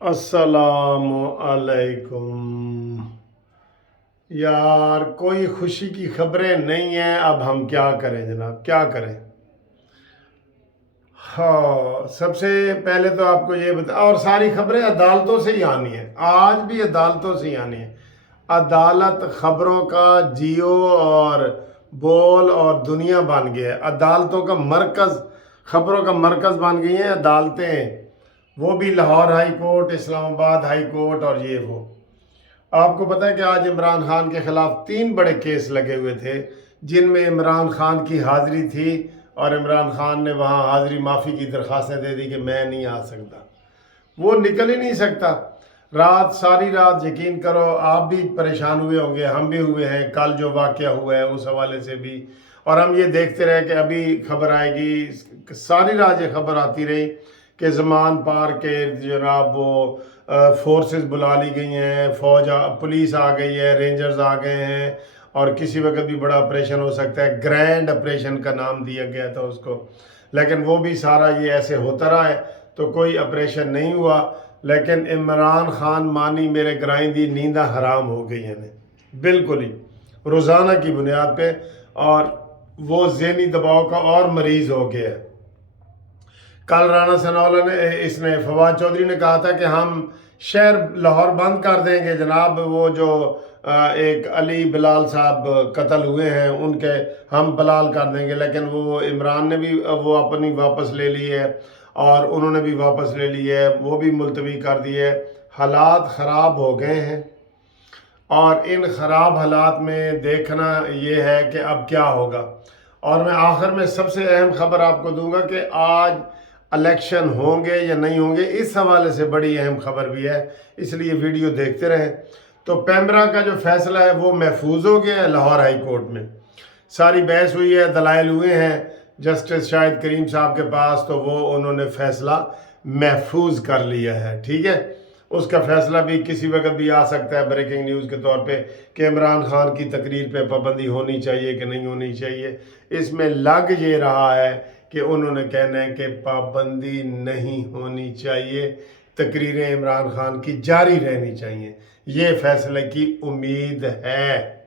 अस्सलाम अलैकुम। यार कोई खुशी की खबरें नहीं हैं। अब हम क्या करें जनाब, क्या करें। हाँ, सबसे पहले तो आपको ये बता, और सारी खबरें अदालतों से ही आनी है, आज भी अदालतों से ही आनी है। अदालत खबरों का जियो और बोल और दुनिया बन गया है। अदालतों का मरकज़, खबरों का मरकज़ बन गई हैं अदालतें। वो भी Lahore high court, Islamabad high court और ये वो। आपको पता है कि आज इमरान खान के खिलाफ 3 बड़े केस लगे हुए थे, जिनमें इमरान खान की हाज़िरी थी और इमरान खान ने वहाँ हाज़िरी माफ़ी की दरख्वास्तें दे दी कि मैं नहीं आ सकता। वो निकल ही नहीं सकता। रात, सारी रात, यकीन करो आप भी परेशान हुए होंगे, हम भी हुए हैं। कल जो वाक़या हुआ है उस हवाले से भी, और हम ये देखते रहे कि अभी खबर आएगी। सारी रात ये खबर आती रही कि ज़मान पार के जनाब वो फोर्सेस बुला ली गई हैं, पुलिस आ गई है, रेंजर्स आ गए हैं, और किसी वक्त भी बड़ा ऑपरेशन हो सकता है। ग्रैंड ऑपरेशन का नाम दिया गया था उसको, लेकिन वो भी सारा ये ऐसे होता रहा है, तो कोई ऑपरेशन नहीं हुआ। लेकिन इमरान खान मानी मेरे ग्राइन दी नींदा हराम हो गई हैं बिल्कुल ही, रोज़ाना की बुनियाद पे। और वो ज़हनी दबाव का और मरीज़ हो गया है। कल राना सनाउल्लाह ने, इसने फवाद चौधरी ने कहा था कि हम शहर लाहौर बंद कर देंगे जनाब। वो जो एक अली बिलाल साहब कत्ल हुए हैं उनके, हम बलाल कर देंगे। लेकिन वो इमरान ने भी वो अपनी वापस ले ली है, और उन्होंने भी वापस ले ली है, वो भी मुलतवी कर दी है। हालात ख़राब हो गए हैं, और इन ख़राब हालात में देखना ये है कि अब क्या होगा। और मैं आखिर में सबसे अहम खबर आपको दूंगा कि आज इलेक्शन होंगे या नहीं होंगे, इस हवाले से बड़ी अहम खबर भी है, इसलिए वीडियो देखते रहें। तो पैमरा का जो फैसला है वो महफूज हो गया है लाहौर हाई कोर्ट में। सारी बहस हुई है, दलाइल हुए हैं जस्टिस शाहिद करीम साहब के पास, तो वो उन्होंने फैसला महफूज कर लिया है। ठीक है, उसका फैसला भी किसी वक्त भी आ सकता है, ब्रेकिंग न्यूज़ के तौर पे, कि इमरान खान की तकरीर पे पाबंदी होनी चाहिए कि नहीं होनी चाहिए। इसमें लग ये रहा है कि उन्होंने कहना है कि पाबंदी नहीं होनी चाहिए, तकरीरें इमरान खान की जारी रहनी चाहिए। ये फैसले की उम्मीद है,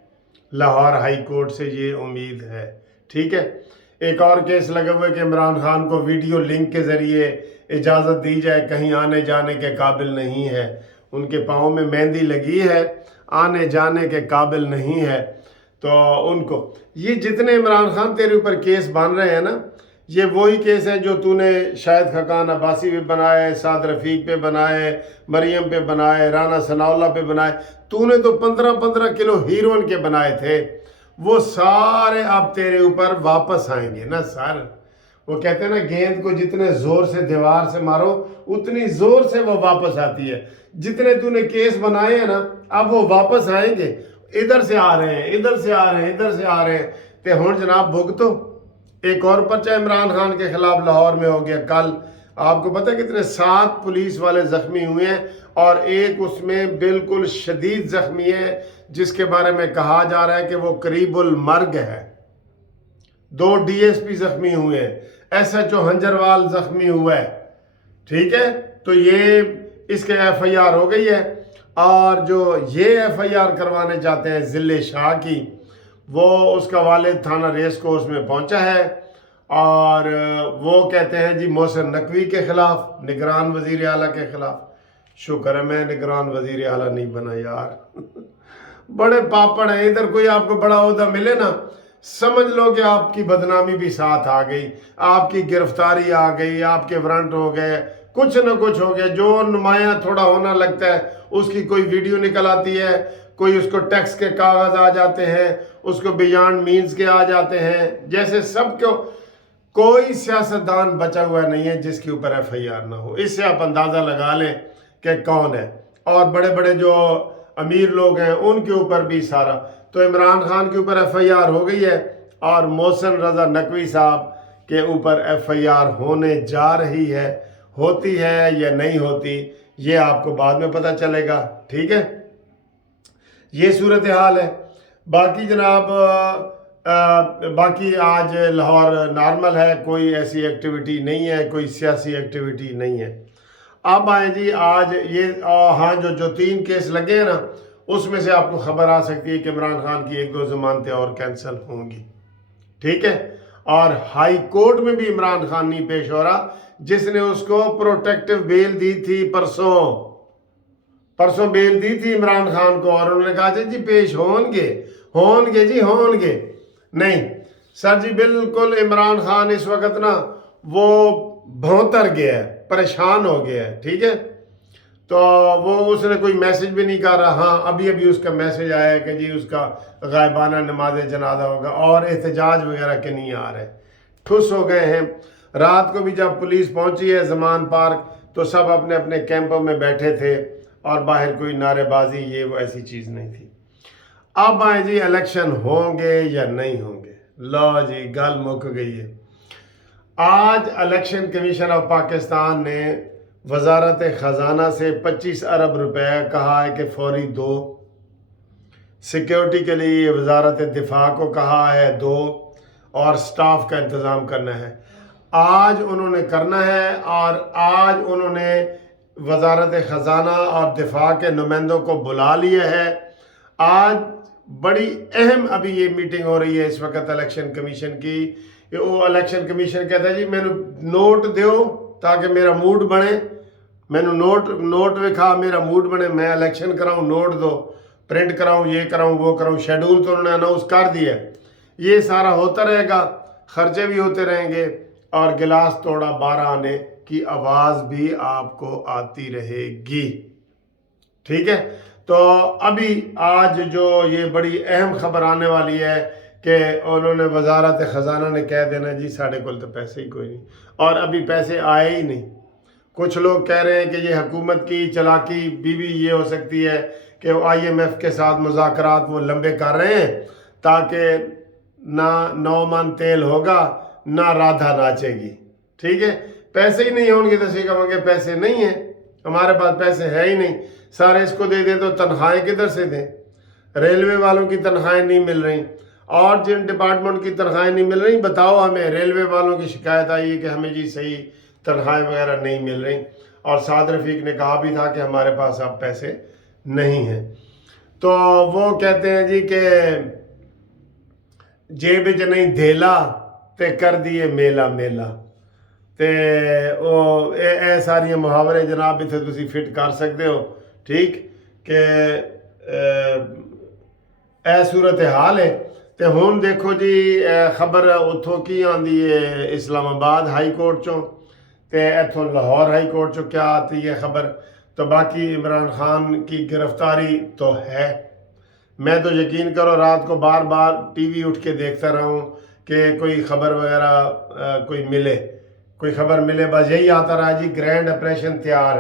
लाहौर हाई कोर्ट से ये उम्मीद है। ठीक है, एक और केस लगा हुआ है कि इमरान खान को वीडियो लिंक के ज़रिए इजाज़त दी जाए, कहीं आने जाने के काबिल नहीं है, उनके पाँव में मेहंदी लगी है, आने जाने के काबिल नहीं है। तो उनको, ये जितने इमरान खान तेरे ऊपर केस बन रहे हैं ना, ये वही केस है जो तूने शाहिद खकान अब्बासी पे बनाए, साद रफ़ीक पे बनाए, मरियम पे बनाए, राना सनाउल्लाह पे बनाए। तूने तो 15-15 किलो हीरोइन के बनाए थे। वो सारे अब तेरे ऊपर वापस आएंगे ना सर। वो कहते हैं ना, गेंद को जितने जोर से दीवार से मारो उतनी जोर से वो वापस आती है। जितने तूने केस बनाए हैं ना, अब वो वापस आएंगे। इधर से आ रहे हैं, इधर से आ रहे हैं, इधर से आ रहे हैं, ते हुण जनाब भुगतो। एक और पर्चा इमरान खान के खिलाफ लाहौर में हो गया कल। आपको पता है कितने, 7 पुलिस वाले जख्मी हुए हैं, और एक उसमें बिल्कुल शदीद जख्मी है, जिसके बारे में कहा जा रहा है कि वो करीबुल मर्ग है। 2 डीएसपी जख्मी हुए हैं, एसएचओ हंजरवाल जख्मी हुआ है। ठीक है, तो ये इसके एफआईआर हो गई है। और जो ये एफआईआर करवाने चाहते हैं जिले शाह की, वो उसका वालिद थाना रेस कोर्स में पहुंचा है, और वो कहते हैं जी मोहसिन नकवी के खिलाफ, निगरान वजीर आला के खिलाफ। शुक्र है मैं निगरान वजीर आला नहीं बना यार। बड़े पापड़ हैं, इधर कोई आपको बड़ा ओहदा मिले ना, समझ लो कि आपकी बदनामी भी साथ आ गई, आपकी गिरफ्तारी आ गई, आपके वारंट हो गए, कुछ न कुछ हो गया। जो नुमाया थोड़ा होना लगता है उसकी कोई वीडियो निकल आती है, कोई उसको टैक्स के कागज आ जाते हैं, उसको बियॉन्ड मीन्स के आ जाते हैं। जैसे सबको, कोई सियासतदान बचा हुआ नहीं है जिसके ऊपर एफआईआर ना हो। इससे आप अंदाज़ा लगा लें कि कौन है। और बड़े बड़े जो अमीर लोग हैं उनके ऊपर भी सारा। तो इमरान खान के ऊपर एफआईआर हो गई है, और मोहसिन रजा नकवी साहब के ऊपर एफआईआर होने जा रही है। होती है या नहीं होती ये आपको बाद में पता चलेगा। ठीक है, ये सूरत हाल है। बाकी जनाब बाकी आज लाहौर नॉर्मल है, कोई ऐसी एक्टिविटी नहीं है, कोई सियासी एक्टिविटी नहीं है। अब आए जी आज ये हाँ जो 3 केस लगे हैं ना, उसमें से आपको खबर आ सकती है कि इमरान खान की 1-2 जमानतें और कैंसिल होंगी, ठीक है। और हाई कोर्ट में भी इमरान खान नहीं पेश हो रहा, जिसने उसको प्रोटेक्टिव बेल दी थी परसों बेल दी थी इमरान खान को, और उन्होंने कहा जी पेश होंगे जी होंगे। नहीं सर जी, बिल्कुल इमरान खान इस वक्त ना वो भौंतर गया है, परेशान हो गया है, ठीक है। तो वो उसने कोई मैसेज भी नहीं कर रहा। हाँ अभी उसका मैसेज आया है कि जी उसका गायबाना नमाज जनाजा होगा, और एहतजाज वगैरह के नहीं आ रहे, ठुस हो गए हैं। रात को भी जब पुलिस पहुंची है जमान पार्क, तो सब अपने अपने कैंपों में बैठे थे, और बाहर कोई नारेबाजी ये वो ऐसी चीज़ नहीं थी। अब आए जी इलेक्शन होंगे या नहीं होंगे, लो जी गल मुक गई है। आज इलेक्शन कमीशन ऑफ पाकिस्तान ने वजारत ख़जाना से 25 अरब रुपए कहा है कि फौरी दो, सिक्योरिटी के लिए वजारत दिफा को कहा है दो, और स्टाफ का इंतज़ाम करना है। आज उन्होंने करना है, और आज उन्होंने वजारत ख़जाना और दिफा के नुमाइंदों को बुला लिया है। आज बड़ी अहम अभी ये मीटिंग हो रही है इस वक्त इलेक्शन कमीशन की। वो इलेक्शन कमीशन कहता है जी मैंने नोट दो ताकि मेरा मूड बने, मैंने नोट विखा मेरा मूड बने, मैं इलेक्शन कराऊं, नोट दो, प्रिंट कराऊं, ये कराऊं वो कराऊं। शेड्यूल तो उन्होंने अनाउंस कर दिया है, ये सारा होता रहेगा, खर्चे भी होते रहेंगे, और गिलास तोड़ा 12 आने की आवाज़ भी आपको आती रहेगी, ठीक है। तो अभी आज जो ये बड़ी अहम खबर आने वाली है कि उन्होंने वजारत ख़जाना ने कह देना जी साढ़े को तो पैसे ही कोई नहीं, और अभी पैसे आए ही नहीं। कुछ लोग कह रहे हैं कि ये हुकूमत की चालाकी भी ये हो सकती है कि IMF के साथ मुज़ाकरात वो लंबे कर रहे हैं, ताकि ना 9 मन तेल होगा ना राधा नाचेगी, ठीक है। पैसे ही नहीं होंगे तो सी कहेंगे पैसे नहीं हैं, हमारे पास पैसे है ही नहीं, सारे इसको दे दे तो तनख्वाहें किधर से दें। रेलवे वालों की तनख्वाहें नहीं मिल रही, और जिन डिपार्टमेंट की तनख्वाहें नहीं मिल रही, बताओ हमें। रेलवे वालों की शिकायत आई है कि हमें जी सही तनख्वाहें वगैरह नहीं मिल रही, और साद रफीक ने कहा भी था कि हमारे पास अब पैसे नहीं हैं। तो वो कहते हैं जी कि जेब च नहीं धेला ते कर दिए मेला ते वो ए सारियां मुहावरे जनाब इत्थे तुसी फिट कर सकते हो, ठीक कि ए सूरत हाल है। तो हुण देखो जी खबर उतों की आंदी है इस्लामाबाद हाई कोर्ट चों, ते इथों लाहौर हाई कोर्ट चों क्या आती है खबर। तो बाकी इमरान खान की गिरफ्तारी तो है, मैं तो यकीन करो रात को बार बार TV उठ के देखता रहा हूँ कि कोई खबर वगैरह कोई खबर मिले, बस यही आता रहा जी ग्रैंड ऑपरेशन तैयार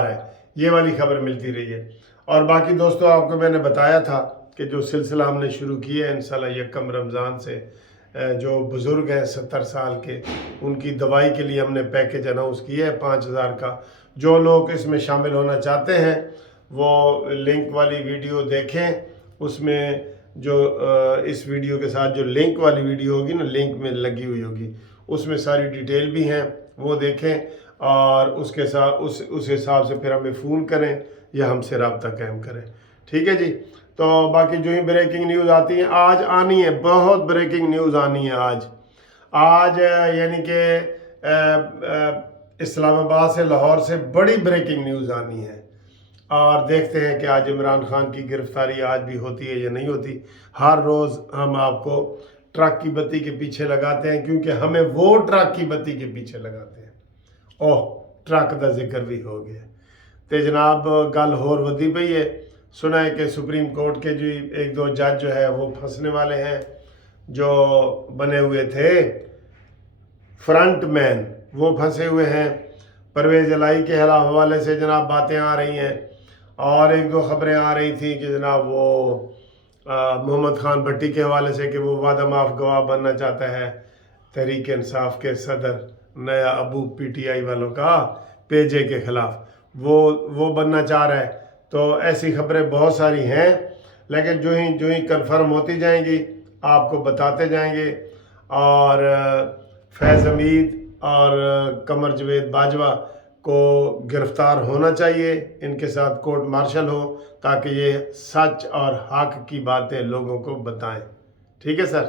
है, ये वाली खबर मिलती रही है। और बाकी दोस्तों आपको मैंने बताया था कि जो सिलसिला हमने शुरू किया है इंशाल्लाह यकम रमज़ान से, जो बुज़ुर्ग हैं 70 साल के, उनकी दवाई के लिए हमने पैकेज अनाउंस किया है 5000 का। जो लोग इसमें शामिल होना चाहते हैं वो लिंक वाली वीडियो देखें, उसमें जो इस वीडियो के साथ जो लिंक वाली वीडियो होगी ना, लिंक में लगी हुई होगी, उसमें सारी डिटेल भी हैं, वो देखें, और उसके साथ उस हिसाब से फिर हमें फ़ोन करें या हमसे रब्ता कायम करें, ठीक है जी। तो बाकी जो ही ब्रेकिंग न्यूज़ आती है आज आनी है, बहुत ब्रेकिंग न्यूज़ आनी है आज यानी कि इस्लामाबाद से लाहौर से बड़ी ब्रेकिंग न्यूज़ आनी है। और देखते हैं कि आज इमरान खान की गिरफ्तारी आज भी होती है या नहीं होती। हर रोज़ हम आपको ट्रक की बत्ती के पीछे लगाते हैं, क्योंकि हमें वो ट्रक की बत्ती के पीछे लगाते हैं। ओह ट्रक का जिक्र भी हो गया तो जनाब गल होर वधी पई है। सुना है कि सुप्रीम कोर्ट के जी 1-2 जज जो है वो फंसने वाले हैं, जो बने हुए थे फ्रंट मैन वो फंसे हुए हैं। परवेज़ इलाही के हवाले से जनाब बातें आ रही हैं, और 1-2 खबरें आ रही थी कि जनाब वो मोहम्मद खान भट्टी के हवाले से कि वो वादा माफ गवाह बनना चाहता है तहरीक इंसाफ के सदर, नया अबू PTI वालों का पेजे के ख़िलाफ़ वो बनना चाह रहा है। तो ऐसी खबरें बहुत सारी हैं, लेकिन जो ही कंफर्म होती जाएंगी आपको बताते जाएंगे। और फैज़ हमीद और कमर जवेद बाजवा کو گرفتار ہونا چاہیے، ان کے ساتھ کورٹ مارشل ہو تاکہ یہ سچ اور حق کی باتیں لوگوں کو بتائیں. ٹھیک ہے سر.